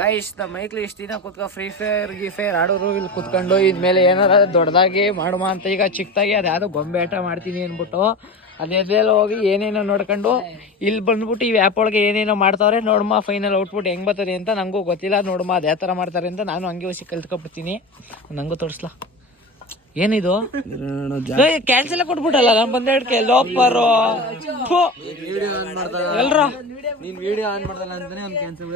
Guys ನಮ್ಮ ಮೈಕ್ಲಿ ಇಷ್ಟ ದಿನ ಕುತ್ಕೊ ಫ್ರೀ ಫೈರ್ ಆಡೋರು ಇಲ್ಲಿ ಕುತ್ಕೊಂಡು ಇದ್ಮೇಲೆ ಏನಾರ ದೊಡ್ಡದಾಗಿ ಮಾಡುವ ಅಂತ ಈಗ ಚಿಕ್ಕದಾಗಿ ಅದ್ಯಾವುದೋ ಗೊಂಬೆ ಆಟ ಮಾಡ್ತೀನಿ ಅಂದ್ಬಿಟ್ಟು ಅದೆಲ್ಲ ಹೋಗಿ ಏನೇನೋ ನೋಡ್ಕೊಂಡು ಇಲ್ಲಿ ಬಂದ್ಬಿಟ್ಟು ಈ ಆ್ಯಪ್ ಒಳಗೆ ಏನೇನೋ ಮಾಡ್ತಾವ್ರೆ ನೋಡಮ್ಮ ಫೈನಲ್ ಔಟ್ಪುಟ್ ಹೆಂಗೆ ಬರ್ತದೆ ಅಂತ ನನಗೂ ಗೊತ್ತಿಲ್ಲ. ನೋಡಮ್ಮ ಅದು ಯಾವ ಥರ ಮಾಡ್ತಾರೆ ಅಂತ ನಾನು ಹಂಗೆ ಹೊಸಿ ಕಲ್ತ್ಕೊಬಿಡ್ತೀನಿ. ನನಗೂ ತೋರಿಸ್ಲಾ ಏನಿದು ಕ್ಯಾನ್ಸಲ್ ಕೊಟ್ಬಿಟ್ಟಲ್ಲ ನಾನು ಬಂದೇಡ್ಕೆ ಲೋಪರು ಎಲ್ರ ನೀನ್ ವಿಡಿಯೋ ಆನ್ ಮಾಡ್ದಲ್ಲ ಅಂತಾನೆ ಅವ್ನು ಕ್ಯಾನ್ಸಲ್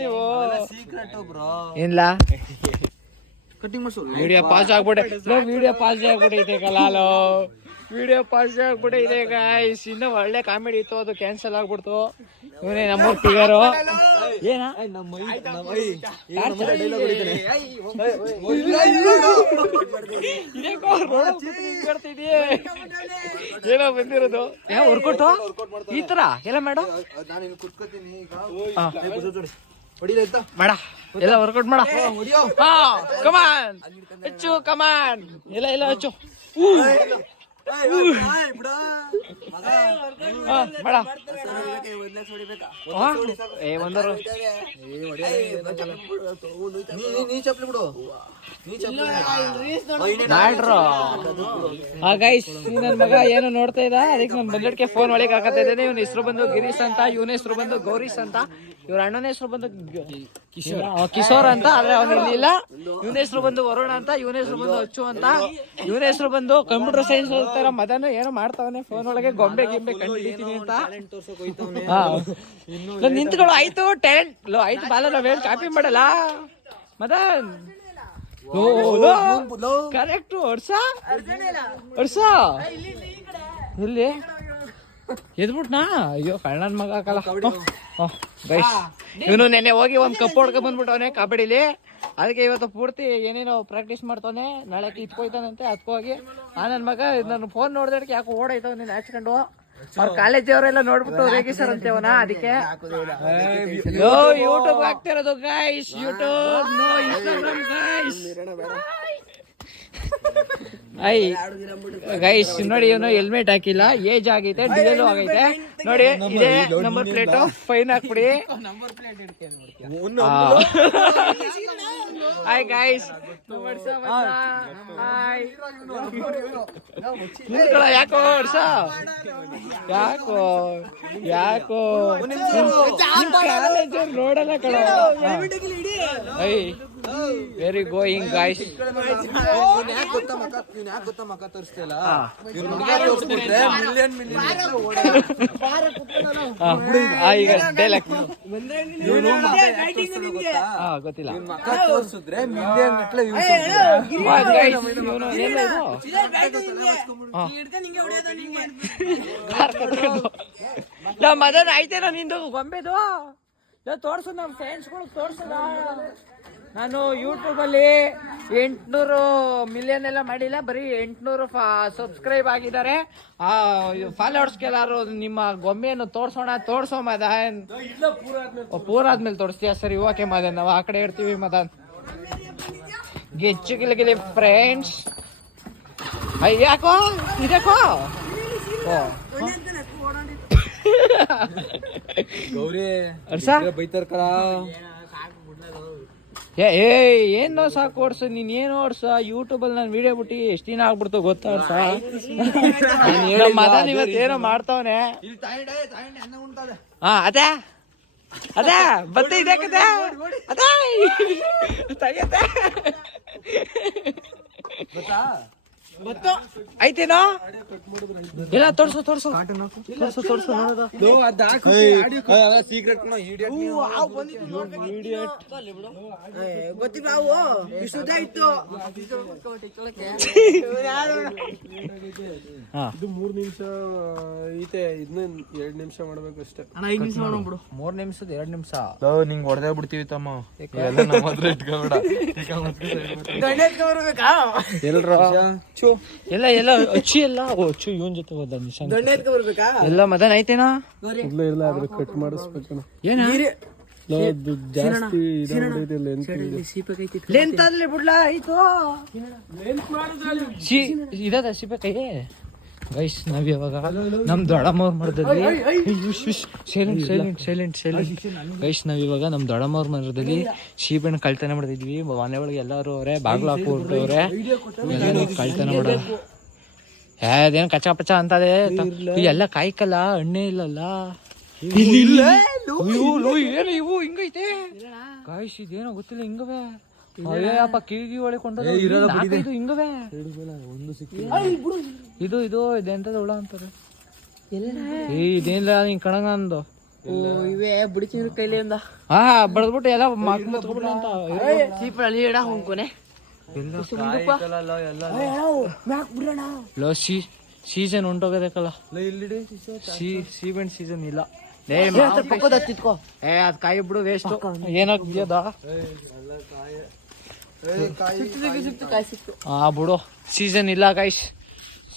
ನೀವು ಇಲ್ಲ ಕಟಿಂಗ್ ವಿಡಿಯೋ ಪಾಸ್ ಆಗ್ಬಿಟ್ಟೆ ವಿಡಿಯೋ ಪಾಸ್ ಆಗ್ಬಿಟ್ಟೈತೆ ಕಲಾಲೋ ವಿಡಿಯೋ ಪಾಸ್ ಆಗ್ಬಿಟ್ಟೈತೆ ಗಾಯ್ಸ್. ಇನ್ನೂ ಒಳ್ಳೆ ಕಾಮಿಡಿ ಇತ್ತು, ಅದು ಕ್ಯಾನ್ಸಲ್ ಆಗ್ಬಿಡ್ತು. ಇವನೇ ನಮ್ಮೂರ್ ಫಿಗರು ಏನ ಏನೋ ಬಂದಿರೋದು ಯಾವ ವರ್ಕೌಟು ಈ ತರ ಎಲ್ಲ ಮಾಡು ಮಾಡ ಎಲ್ಲ ವರ್ಕೌಟ್ ಮಾಡ ಕಮಾನ್ ಹೆಚ್ಚು ಕಮಾನ್ ಎಲ್ಲ ಎಲ್ಲ ಹೆಚ್ಚು ಬೇಡ ಒಂದರು ಗೈಸ್ ನನ್ ಮಗ ಏನು ನೋಡ್ತಾ ಇದ್ದ, ಅದಕ್ಕೆ ನಾನು ಬಂದಕ್ಕೆ ಫೋನ್ ಒಳಗೆ ಹಾಕತ್ತಾ ಇದ್ದೇನೆ. ಇವನ ಹೆಸರು ಬಂದು ಗಿರೀಶ್ ಅಂತ, ಇವನ ಹೆಸರು ಬಂದು ಗೌರೀಶ್ ಅಂತ, ಇವ್ರ ಅಣ್ಣನ ಹೆಸರು ಬಂದು ಕಿಶೋರ್ ಅಂತ, ಆದ್ರೆ ಅವ್ನು ಇರ್ಲಿಲ್ಲ. ಇವನ ಹೆಸರು ಬಂದು ವರುಣ ಅಂತ, ಇವನ ಹೆಸರು ಬಂದು ಅಚ್ಚು ಅಂತ, ಇವನ ಹೆಸರು ಬಂದು ಕಂಪ್ಯೂಟರ್ ಸೈನ್ಸ್ ಓದ್ತಾರ. ಮದನು ಏನೋ ಮಾಡ್ತಾವನೆ ಫೋನ್ ಒಳಗೆ ಗೊಂಬೆ ಗಿಂಬೆ ಕಂಡು ಹಿಡಿತೀನಿ ಅಂತ. ನಿಂತ್ಕೊಳ್ಳು ಆಯ್ತು, ಟ್ಯಾಲೆಂಟ್ ಆಯ್ತು ಬಾಲ, ನಾವೇನು ಕಾಪಿ ಮಾಡಲ್ಲ ಮದನ್. ಕರೆಕ್ಟ್ ವರ್ಷ ಇಲ್ಲಿ ಎದ್ಬಿಟ್ನಾ? ಅಯ್ಯೋ ಕಣ್ಣನ ಮಗ ಹಾಕಲ್ಲ ಗೈಸ್. ಇವನು ನೆನ್ನೆ ಹೋಗಿ ಒಂದ್ ಕಪ್ ಹೊಡ್ಕೊಂಡ್ ಬಂದ್ಬಿಟ್ಟವನೆ ಕಬಡ್ಡಿಲಿ. ಅದಕ್ಕೆ ಇವತ್ತು ಪೂರ್ತಿ ಏನೇನೋ ಪ್ರಾಕ್ಟೀಸ್ ಮಾಡ್ತಾನೆ, ನಾಳೆ ಇತ್ಕೋಯ್ತಾನಂತೆ. ಅದಕ್ಕೋಗಿ ನನ್ನ ಮಗ ನನ್ನ ಫೋನ್ ನೋಡ್ದಕ್ಕೆ ಯಾಕೆ ಓಡಾಯ್ತವ ಹಚ್ಕೊಂಡು. ಅವ್ರ ಕಾಲೇಜ್ ಅವರೆಲ್ಲ ನೋಡ್ಬಿಟ್ಟು ರೇಗಿಸರ್ ಅಂತೇವನ. ಅದಕ್ಕೆ ಯೂಟ್ಯೂಬ್ ಹಾಕ್ತಿರೋದು guys, YouTube no Instagram guys. Hi guys ನೋಡಿ, ಇವನು ಹೆಲ್ಮೆಟ್ ಹಾಕಿಲ್ಲ, ಏಜ್ ಆಗೈತೆ, ಡಿಸೇಲ್ ಆಗೈತೆ ನೋಡಿ. ಇದೇ ನಂಬರ್ ಪ್ಲೇಟ್, ಫೈನ್ ಹಾಕ್ಬಿಡಿ. ಹಾಯ್ ಗೈಸ್, ಯಾಕೋ ವರ್ಷ ಯಾಕೋ ಯಾಕೋ ನೋಡಲ್ಲ ಕಣ. I very going guys. ಈಗ ಡೈಲಾಗ್ ಗೊತ್ತಿಲ್ಲ. ಮದನ್ ಆಯ್ತೇನೋ ನಿಂದು ಗೊಂಬೆದು ತೋರ್ಸು, ನಮ್ಮ ಫ್ರೆಂಡ್ಸ್ಗಳು ತೋರ್ಸಲ್ಲ. ನಾನು ಯೂಟ್ಯೂಬಲ್ಲಿ 800 ಮಿಲಿಯನ್ ಎಲ್ಲ ಮಾಡಿಲ್ಲ, ಬರೀ 800 ಸಬ್ಸ್ಕ್ರೈಬ್ ಆಗಿದ್ದಾರೆ. ಫಾಲೋವರ್ಸ್ಗೆಲ್ಲಾರು ನಿಮ್ಮ ಗೊಂಬೆಯನ್ನು ತೋರ್ಸೋ ಮದನ್. ಪೂರ ಆದ್ಮೇಲೆ ತೋರಿಸ್ತೀಯ? ಸರಿ ಓಕೆ ಮದನ್, ನಾವು ಆ ಕಡೆ ಇರ್ತೀವಿ ಮದನ್. ಗೆಚ್ಚು ಗಿಲಿ ಫ್ರೆಂಡ್ಸ್. ಯಾಕೋ ಇದ್ಯಾಕೋ ಬೈತಾರ ಕಳ. ಏನೋ ಸಾಕು ಓಡ್ಸ, ನೀನ್ ಏನು ಓಡ್ಸ. ಯೂಟ್ಯೂಬಲ್ಲಿ ನಾನು ವಿಡಿಯೋ ಬಿಟ್ಟು ಎಷ್ಟು ದಿನ ಆಗ್ಬಿಡ್ತು ಗೊತ್ತಾ ಓಡ್ಸ. ಮದನ್ ಇವತ್ತೇನೋ ಮಾಡ್ತಾವನೆ. ಅದೇ ಅದೇ ಬತ್ತ ಇದೆ ಕತೆ ಅದೇ ತೆಗೆತೆ ಐತೇನೋ ಇಲ್ಲ. ತೋರ್ಸು ತೋರ್ಸು ತೋರ್ಸು ತೋರ್ಸು ಗೊತ್ತಿಲ್ಲ. ಇದು 3 ನಿಮಿಷ ಐತೆ, ಇದನ್ನ 2 ನಿಮಿಷ ಮಾಡ್ಬೇಕು ಅಷ್ಟೇ. 5 ನಿಮಿಷ ಮಾಡ್ಬಿಡು. 3 ನಿಮಿಷದ 2 ನಿಮಿಷ ನಿಂಗೆ ಹೊಡೆದೇ ಬಿಡ್ತೀವಿ ತಮ್ಮ. ನಮ್ಮ ಹತ್ರ ಇಟ್ಕೊಬೇಡ. ಎಲ್ಲ ಎಲ್ಲ ಅಚ್ಚಿ ಎಲ್ಲ ಅಚ್ಚು ಇವನ್ ಜೊತೆ ಹೋದ ಎಲ್ಲ ಮದನ್ ಐತೇನಾ? ಇಲ್ಲ ಆದ್ರೆ ಕಟ್ ಮಾಡಿಸ್ಬೇಕು. ಏನ ಜಾಸ್ತಿ ಲೆಂತ್ ಅದ್ಲಿ ಬಿಡ್ಲಾ ಆಯ್ತು. ಇದ ಸಿಪೆ ಕೈ ಗೈಸ್ ನಾವ್ ಇವಾಗ ನಮ್ ದೊಡ್ಡಮ್ಮವ್ರ ಮರದಲ್ಲಿ ಸೈಲೆಂಟ್ ಗೈಸ್ ನಾವ್ ಇವಾಗ ನಮ್ ದೊಡ್ಡಮ್ಮವ್ರ ಮರದಲ್ಲಿ ಸೀಬೆಣ್ಣು ಕಳ್ತನ ಮಾಡ್ತಿದ್ವಿ. ಮನೆ ಒಳಗೆ ಎಲ್ಲಾರು ಅವ್ರೆ ಬಾಗ್ಲು ಹಾಕ್ಬಿಟ್ಟವ್ರೆ, ಕಳ್ತನ ಮಾಡೋದು. ಅದೇನು ಕಚ್ಚಾ ಪಚ್ಚ ಅಂತದೆ. ಎಲ್ಲ ಕಾಯ್ಕಲ್ಲ, ಹಣ್ಣೆ ಇಲ್ಲಲ್ಲ. ಏನು ಇವು ಹಿಂಗೈತೆ ಗಾಯ್ಸ್, ಇದೇನೋ ಗೊತ್ತಿಲ್ಲ ಹಿಂಗವೇ. ಅಯ್ಯಪ್ಪ ಕಿವಿ ಒಳಗೆ ಕೊಂಡೋದು ಹಿಂಗವೇ. ಇದು ಇದೆಂತದ ಹುಳ ಅಂತಾರೆ. ಇದೇನಿಲ್ಲ ಹಿಂಗ್ ಕಣಂಗ ಅಂದು ಇವೇ ಬಿಡಿಸಿದ್ರ ಕೈಲಿಂದ ಬಡದ್ಬಿಟ್ಟು ಎಲ್ಲ ಮುತ್ಕೊಬಿಡ ಅಂತ ಸೀಪಲ್ಲಿ ಇಡ ಹೋಗ್ಕೊನೆ. ಸೀಸನ್ ಉಂಟೋಗದಕ್ಕಲ್ಲ, ಸೀಬೆಣ್ಣು ಸೀಸನ್ ಇಲ್ಲ. ಅದ್ ಕಾಯಿ ಬಿಡು ವೇಸ್ಟ್. ಏನಾಗ್ತದ ಬಿಡು, ಸೀಸನ್ ಇಲ್ಲ ಗೈಸ್,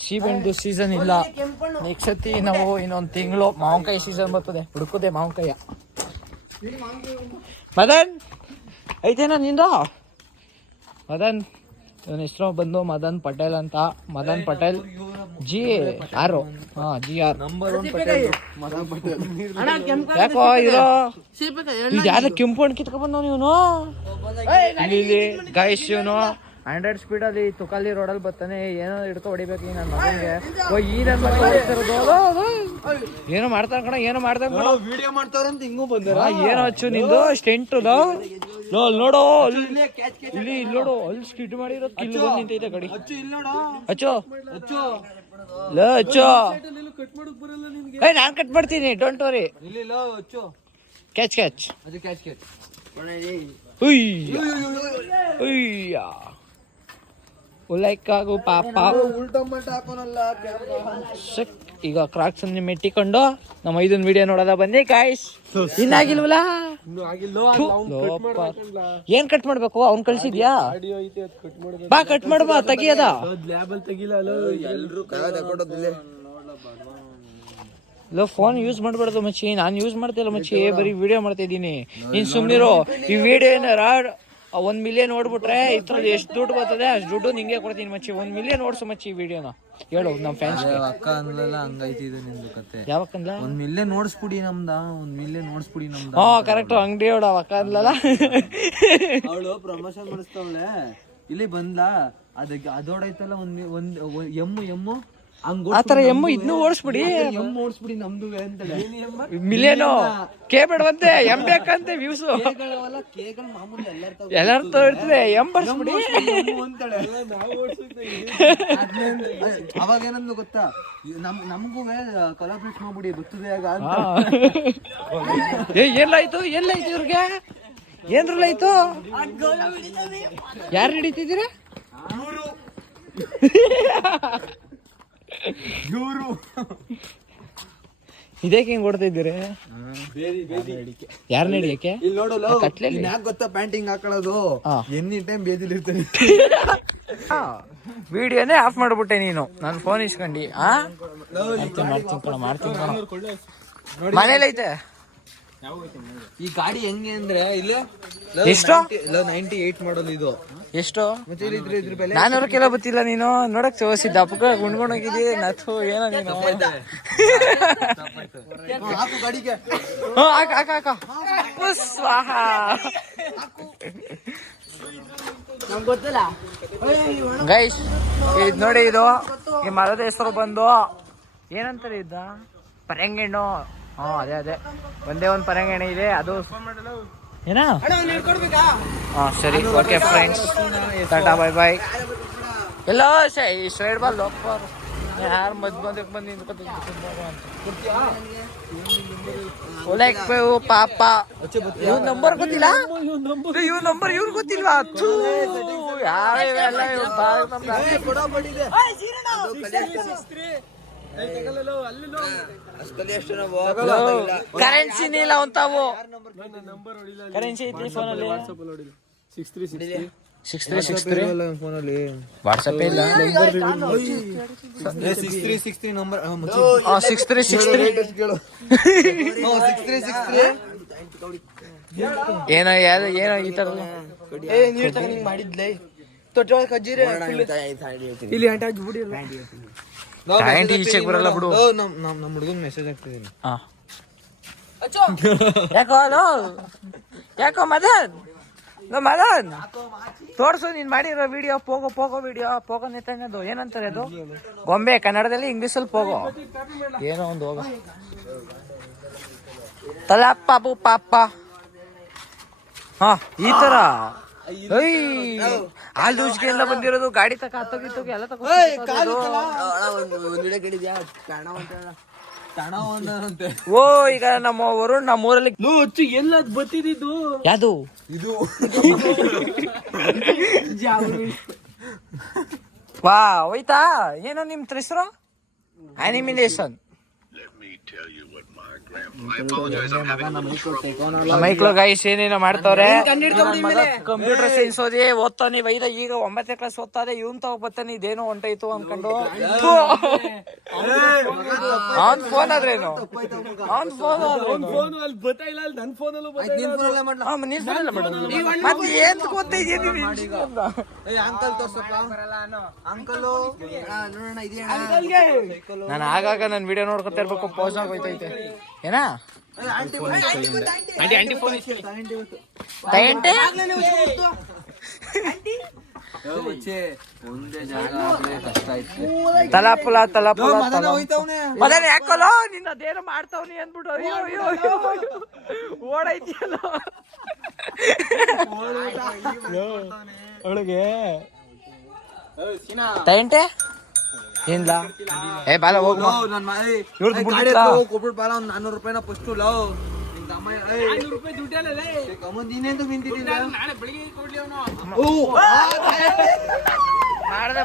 ಸೀಬೆಣ್ಣು ಸೀಸನ್ ಇಲ್ಲ. ನೆಕ್ಸ್ಟ್ ಸತಿ ನಾವು ಇನ್ನೊಂದು ತಿಂಗಳು ಮಾವಿನಕಾಯಿ ಸೀಸನ್ ಬರ್ತದೆ, ಹುಡುಕುದೆ ಮಾವಿನಕಾಯ. ಮದನ್ ಐತೇನ ನಿಂದ? ಮದನ್ ಇವನ ಹೆಸರು ಬಂದು ಮದನ್ ಪಟೇಲ್ ಅಂತ. ಮದನ್ ಪಟೇಲ್ GR. ನಂಬರ್ 1 ಪಟೇಲ್ ಮದನ್ ಪಟೇಲ್. ಯಾಕೋ ಇರೋ ಇದು ಯಾವ್ದು ಕೆಂಪು ಹಣ್ಣು ಕಿತ್ಕೊಂಡ್ ಬಂದವ್ ಇವನು. ಇಲ್ಲಿ ಗೈಸ್ ಇವನು 100 ಸ್ಪೀಡಲ್ಲಿ ತುಕಾಲಿ ರೋಡಲ್ಲಿ ಬರ್ತಾನೆ. ಏನೋ ಹಿಡ್ಕೊ ಹೊಡಿಬೇಕು ಈ ನನ್ನ ಮಗನಿಗೆ. ಈ ನನ್ನ ಮಗ ಏನೋ ಮಾಡ್ತಾರ ಕಣ, ಏನೋ ಮಾಡ್ತಾರ ವಿಡಿಯೋ ಮಾಡ್ತಾರಂತ ಹಿಂಗೂ ಬಂದ. ಏನೋ ಹಚ್ಚು ನಿಂದು ಸ್ಟೆಂಟ್ ನೋಡು, ಇಲ್ಲಿ ನೋಡು, ಅಲ್ಲಿ ಸ್ಕಿಟ್ ಮಾಡಿರೋದು ಕಿಲ್ಲು ಬಂದು ನಿಂತೈತೆ ಗಡಿ. ಹಚ್ಚು ನಾನ್ ಕಟ್ ಮಾಡ್ತೀನಿ, ಡೋಂಟ್ ವರಿ. ಕ್ಯಾಚ್ ಉಲ್ಲೈಕಾಗು ಪಾಪ. ಈಗ ಕ್ರಾಕ್ಸ್ ಅನ್ನು ಮೆಟ್ಟಿಕೊಂಡು ನಮ್ಮ 5 ವಿಡಿಯೋ ನೋಡೋದ ಬಂದಿ ಗಾಯ್ಸ್. ಇನ್ನಾಗಿಲ್ವಲ್ಲ? ಏನ್ ಕಟ್ ಮಾಡ್ಬೇಕು? ಅವ್ನ್ ಕಳ್ಸಿದ್ಯಾ? ಬಾ ಕಟ್ ಮಾಡ್ಬಾ, ತೆಗಿಯದ. ಫೋನ್ ಯೂಸ್ ಮಾಡ್ಬಾರ್ದು ಮಚ್ಚಿ. ನಾನು ಯೂಸ್ ಮಾಡ್ತಿಲ್ಲ ಮಚ್ಚಿ, ಬರೀ ವಿಡಿಯೋ ಮಾಡ್ತಾ ಇದ್ದೀನಿ. ನೀನ್ ಸುಮ್ನಿರೋ. ಈ ವಿಡಿಯೋ ಏನಾರ 1 ಮಿಲಿಯನ್ ನೋಡ್ಬಿಟ್ರೆ ಇದ್ರಲ್ಲಿ ಎಷ್ಟು ದುಡ್ಡು ಬರ್ತದೆ ಅಷ್ಟು ದುಡ್ಡು ನಿಂಗೆ ಕೊಡ್ತೀನಿ ಮಚ್ಚಿ. 1 ಮಿಲಿಯನ್ ನೋಡ್ಸು ಮಚ್ಚಿ ಈ ವಿಡಿಯೋನ. ಹೇಳು ನಮ್ ಫ್ಯಾನ್ಸ್. ಅಕ್ಕ ಅಂದ್ಲಲ್ಲ, ಹಂಗೈತಿ ಇದು ನಿಂದು ಕತೆ. ಯಾವಕ್ಕಂದ್ಲ? 1 ಮಿಲಿಯನ್ ನೋಡ್ಸ್ಬಿಡಿ ನಮ್ದ, 1 ಮಿಲಿಯನ್ ನೋಡ್ಸ್ಬಿಡಿ ನಮ್ದ. ಕರೆಕ್ಟ್, ಅಂಗಡಿ ಹೊಡ ಅಕ್ಕ ಅಂದ್ಲಲ್ಲ. ಅವಳು ಪ್ರಮೋಷನ್ ಮಾಡಿಸ್ತಾವಳೆ. ಇಲ್ಲಿ ಬಂದ್ಲಾ, ಅದೋಡೈತಲ್ಲ ಒಂದ್ ಎಮ್ಮು ಆತರ ಎಮ್ಮು ಇದನ್ನು ಓಡಿಸ್ಬಿಡಿ, ಓಡಿಸ್ಬಿಡಿ ನಮ್ದು ಅಂತಾಳೆ. ಮಿಲಿಯನ್ ಕೇಳ್ಬೇಡವಂತೆ, ಎಂ ಬೇಕಂತೆ ವ್ಯೂಸ್ ಎಲ್ಲಾರು ತೋರ್ತದೆ. ಎಂ ಬರ್ಸ್ಬಿಡಿ ಅಂತಾಳೆ. ಅವಾಗ ಏನಂದು ಗೊತ್ತಾ, ನಮಗೂ ಕೊಲಾಬ್ರೇಟ್ ಮಾಡ್ಬಿಡಿ ಬರ್ತದೆ ಆಗ. ಎಲ್ಲಾಯ್ತು ಇವ್ರಿಗೆ? ಏನ್ರಲ್ಲಾಯ್ತು? ಯಾರು ಹಿಡಿತಿದ್ದೀರ? ಇದಕ್ಕೆ ಹಿಂಗ್ ಕೊಡ್ತಾ ಇದ್ದೀರಿ? ಯಾರನ್ನ ಹಿಡಿಯಕ್ಕೆ? ಇಲ್ಲಿ ನೋಡು, ಯಾಕೆ ಗೊತ್ತಾ ಪ್ಯಾಂಟಿಂಗ್ ಹಾಕೊಳ್ಳೋದು? ಎನಿ ಟೈಮ್ ಬೇದಿಲಿ ಇರ್ತಾನೆ. ವಿಡಿಯೋನೇ ಆಫ್ ಮಾಡ್ಬಿಟ್ಟೆ ನೀನು. ನನ್ನ ಫೋನ್ ಇಸ್ಕೊಂಡಿ. ಮನೇಲೈತೆ ಈ ಗಾಡಿ ಹೆಂಗೆ ಅಂದ್ರೆ ಇಲ್ಲ ಎಷ್ಟು 98 ಮಾಡಲ್ ಇದು. ಎಷ್ಟು? 400 ಕಿಲೋ ಗೊತ್ತಿಲ್ಲ ನೀನು ನೋಡಕ್ ಚೋಸಿದ್ದ ಅಪ್ಪಗ ಗುಂಡ್ಗೊಂಡ್ ಹೋಗಿದ್ದಿ. ನಥು ಏನೋ ನೀನು. ಗೈಸ್ ಇದ್ ನೋಡಿ, ಇದು ಈ ಮರದ ಹೆಸರು ಬಂದು ಏನಂತಾರೆ ಇದ್ದ? ಪರಂಗಿಣ್ಣು. ಅದೇ ಒಂದೇ ಒಂದು ಪರಂಗಿಣಿ ಇದೆ, ಅದು ಏನಾ? ಸರಿ, okay friends, tata bye bye. ಎಲ್ಲ ಸೈಡ್ ಬಾಲ್ ಲೋಕರ್ ಯಾರು ಬಂದಕ್ಕೆ ಬಂದು ನಿಂತ್ಕೊತ ಪಾಪ. ಇವ್ ನಂಬರ್ ಗೊತ್ತಿಲ್ಲ, ಇವ್ ನಂಬರ್ ಇವ್ರು ಗೊತ್ತಿಲ್ವಾ? ಕರೆನ್ಸಿ ಇಲ್ಲ ಅಂತಾವು. ಕರೆನ್ಸಿ ಐತಿ ಫೋನಲ್ಲಿ. 6363 ಫೋನಲ್ಲಿ ವಾಟ್ಸಪ್ ಇಲ್ಲ. 6363 ನಂಬರ್. 6363 ಏನೋ ಈ ತರ ಮಾಡಿದ್ಲೆ ತೊಟ್ಟೆ ಕಜ್ಜಿರೆ ಇಲ್ಲಿ ಟ್ಯಾಂಟಿ ಈಚೆಗೆ ಬರಲ್ಲ ಬಿಡು. ನಮ್ಮ ಹುಡುಗನ್ ಮೆಸೇಜ್ ಹಾಕ್ತಿದ್ದೀನಿ. ಯಾಕೋ ಮದನ್ ಮದನ್ ತೋರ್ಸು ನೀನ್ ಮಾಡಿರೋ ವಿಡಿಯೋ ಪೋಗೋ ವಿಡಿಯೋ ಪೋಗೋ ನೆತ್ತದು ಏನಂತಾರೆ ಅದು ಗೊಂಬೆ ಕನ್ನಡದಲ್ಲಿ ಇಂಗ್ಲಿಷಲ್ಲಿ ಪೋಗೋ ಏನೋ ಒಂದು ಹೋಗ ತಲಪ್ಪ ಪಾಪ ಹಾ ಈ ತರ ಹಾಲ್ ದೂಜ್ಗೆಲ್ಲ ಬಂದಿರೋದು ಗಾಡಿ ತಕ ಹತ್ತೋಗಿ ಎಲ್ಲ ತಗೋ ಓ ಈಗ ನಮ್ಮ ವರುಣ್ ನಮ್ಮೂರಲ್ಲಿ ಎಲ್ಲ ಬತ್ತಿದ್ದು ಯಾವುದು ಇದು ವಾ ಹೋಯ್ತಾ ಏನೋ ನಿಮ್ ಹೆಸರು ಅನಿಮಿನೇಷನ್ ಮೈಕ್ರೋ ಗೈಸ್ ಏನೇನೋ ಮಾಡ್ತವ್ರೆ ಕಂಪ್ಯೂಟರ್ ಸೈನ್ಸ್ ಓದಿ ಓದ್ತಾನೆ ವೈದ ಈಗ 9ನೇ ಕ್ಲಾಸ್ ಓದ್ತಾನೆ ಇವನ್ ತಗೋಬತ್ತಾನೆ ಇದೇನೋ ಹೊಂಟೈತು ಅನ್ಕೊಂಡು ಅವನ್ ಫೋನ್ ಆದ್ರೇನು ಅವನ್ ಫೋನ್ ಅಲ್ಲಿ ಬತ್ತಾಯಿಲ್ಲ ಅಲ್ಲಿ ನನ್ನ ಫೋನಲ್ಲೂ ಮತ್ತೆ ಏನ್ ಗೊತ್ತೈತಿ ಅಂಕಲ್ ತೋರ್ಸಪ್ಪ ಅಂಕಲ್ ನಾನು ಆಗಾಗ ನನ್ ವಿಡಿಯೋ ನೋಡ್ಕೊತಾ ಇರ್ಬೇಕು ಪೋಸ್ ಆಗೋಯ್ತೈತೆ ಏನಾ ಒಂದೇ ಜಾಗ ಕಷ್ಟ ಆಯ್ತು. ತಲಾಪುಲ ಮದನ್ ಯಾಕಲ್ಲೋ ನಿನ್ನ ಅದೇನೋ ಮಾಡ್ತಾವ್ನಿ ಅಂದ್ಬಿಟ್ಟು ಅಯ್ಯೋ ಓಡೈತಿಯಲ್ಲ ಒಳಗೆ ಟೈಂಟೆ ಏನ್ಲ ಏ ಬಾಲ ಹೋಗ್ ಕೊಟ್ಬಿಟ್ಟು ಬಾಲ ಒಂದು 400 ರೂಪಾಯಿನ ಫಸ್ಟ್ ಲವ್ ನಿಮ್ ತಮ್ಮ 500 ರೂಪಾಯಿ ದುಡ್ಡಲ್ಲ ನೀನೇಂತ ನಿಂತಿದ್ದೀರ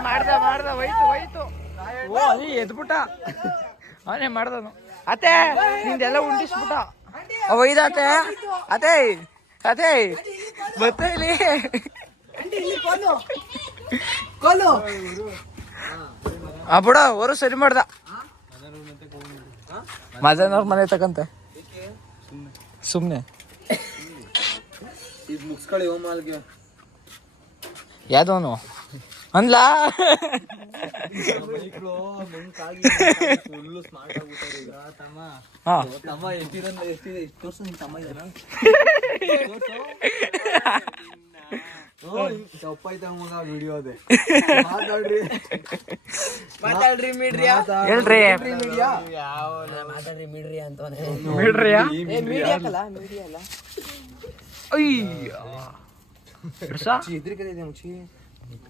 ಮಾಡ್ದ ಹೋಯ್ತು ಓ ನೀ ಎದ್ಬಿಟ್ಟ ಅವನೇ ಮಾಡ್ದನು ಅತ್ತೆ ನಿಂದೆಲ್ಲ ಉಂಟಿಸ್ಬಿಟ್ಟ ಒಯ್ದಾತೆ ಅತೆ ಬತ್ತ ಇಲ್ಲಿ ಬಿಡ ಅವರು ಸರಿ ಮಾಡ್ದ ಮದನವ್ರ ಮನೆ ತಕಂತೆ ಸುಮ್ನೆ ಇದು ಮುಗಿಸ್ಕೊಳ್ಳಿ ಹೋಮಾಲ್ಗೆ ಯಾವ್ದವನು ಅಂದ್ಲಾ ಫುಲ್ಲು ಸ್ಮಾರ್ಟ್ ಆಗ್ಬಿಟ್ಟಾರೆ ಈಗ ತಮ್ಮ ಎಷ್ಟಿದೆ ತೋರ್ಸು ನಿನ್ ತಮ್ಮ ಇದಾರ ತಪ್ಪಾಯ್ತ ಮಗ ವಿಡಿಯೋ ಅದೇ ಮಾತಾಡ್ರಿ ಮೀಡ್ರಿಯಾ ಹೇಳ್ರಿ ಮಾತಾಡ್ರಿ ಮೀಡ್ರಿಯಾ ಅಂತ ಮೀಡ್ರಿಯಾ ಮೀಡಿಯಾ ಅಲ್ಲ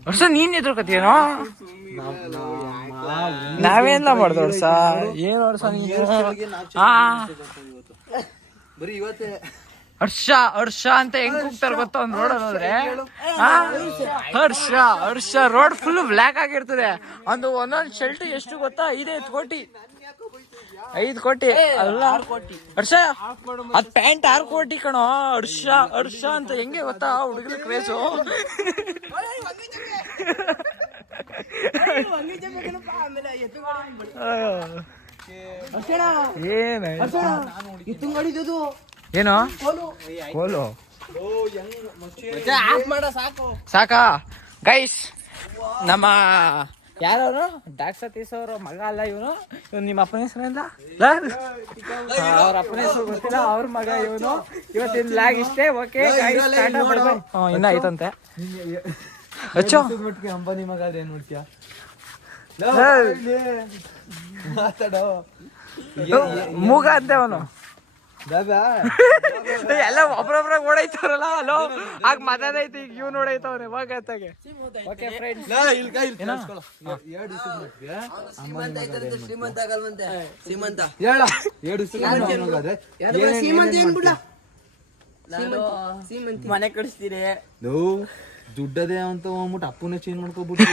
ವರ್ಷ ನೀನ್ ಎದುರ್ಕತೀನೋ ನಾವೇನ ಮಾಡ್ದ ವರ್ಷ ಏನ್ ವರ್ಷ ಬರೀ ಇವತ್ತೇ ಹರ್ಷ ಅಂತ ಹೆಂಗ್ ಕೂಗ್ತಾರ ಗೊತ್ತ ಒಂದ್ ರೋಡ್ ಹೋದ್ರೆ ಹರ್ಷ ರೋಡ್ ಫುಲ್ ಬ್ಲ್ಯಾಕ್ ಆಗಿರ್ತದೆ ಒಂದು ಒಂದೊಂದ್ ಶರ್ಟ್ ಎಷ್ಟು ಗೊತ್ತಾ 5 ಕೋಟಿ ಅಲ್ಲ ಹರ್ಷ ಅದ್ ಪ್ಯಾಂಟ್ 6 ಕೋಟಿ ಕಣೋ ಹರ್ಷ ಅಂತ ಹೆಂಗೆ ಗೊತ್ತಾ ಹುಡುಗರ ಕ್ರೇಜು ಏನೋ ಕೋಲು ಸಾಕಾ ಗೈಸ್ ನಮ್ಮ ಯಾರವರು ಡಾಕ್ ಸತೀಶ್ ಅವರು ಮಗ ಅಲ್ಲ ಇವನು ನಿಮ್ಮ ಅಪ್ಪನ ಹೆಸರಿಂದ ಅವ್ರ ಅಪ್ಪನ ಹೆಸರು ಗೊತ್ತಿಲ್ಲ ಅವ್ರ ಮಗ ಇವನು ಇವತ್ತಿನ ಲ್ಯಾಗ್ ಇಷ್ಟೇ ಓಕೆ ಇನ್ನ ಐತಂತೆ ಅಚ್ಚೋ ಅಂಬಾನಿ ಮಗ ಏನ್ ನೋಡ್ತೀಯ ಮಾತಾಡೋ ಮೂಗ ಅಂತೆ ಅವನು ಎಲ್ಲ ಒಬ್ರೊಬ್ರಾಗ ಓಡೈತಾರಲ್ಲ ಅಲೋ ಆಗ ಮಾತಾಡೈತಿ ಈಗ ಇವ್ ನೋಡೈತವ್ರೆ ಹೋಗತ್ತಾಗೆ ಓಕೆ ಫ್ರೆಂಡ್ಸ್ ಮನೆ ಕಳಿಸ್ತೀರಿ ದುಡ್ಡದೇ ಅಂತ ಹೋಗ್ಬಿಟ್ಟು ಅಪ್ಪನೇ ಚೇಂಜ್ ಮಾಡ್ಕೊಬಿಟ್ಟು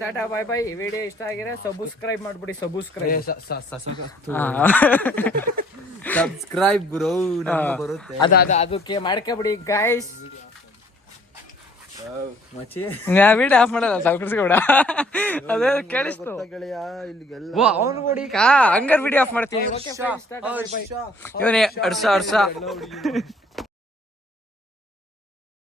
ಟಾಟಾ ಬಾಯ್ ಬಾಯ್. ಈ ವಿಡಿಯೋ ಇಷ್ಟ ಆಗಿದ್ರೆ ಸಬ್ಸ್ಕ್ರೈಬ್ ಮಾಡ್ಬಿಡಿ. ಸಬ್ಸ್ಕ್ರೈಬ್ ಬ್ರೋ ಬರುತ್ತೆ ಅದಕ್ಕೆ ಮಾಡ್ಕೊಬಿಡಿ ಗೈಸ್. ವಿಡಿಯೋ ಆಫ್ ಮಾಡಲ್ಲ ಸಬ್ಸ್ಕ್ರೈಬ್ ಅದೇ ಕೇಳಿಸ್ತು ಅವನು ನೋಡಿ ಹಂಗಾರ್ ವಿಡಿಯೋ ಆಫ್ ಮಾಡ್ತೀನಿ. ಇವನೇ ಹರ್ಷ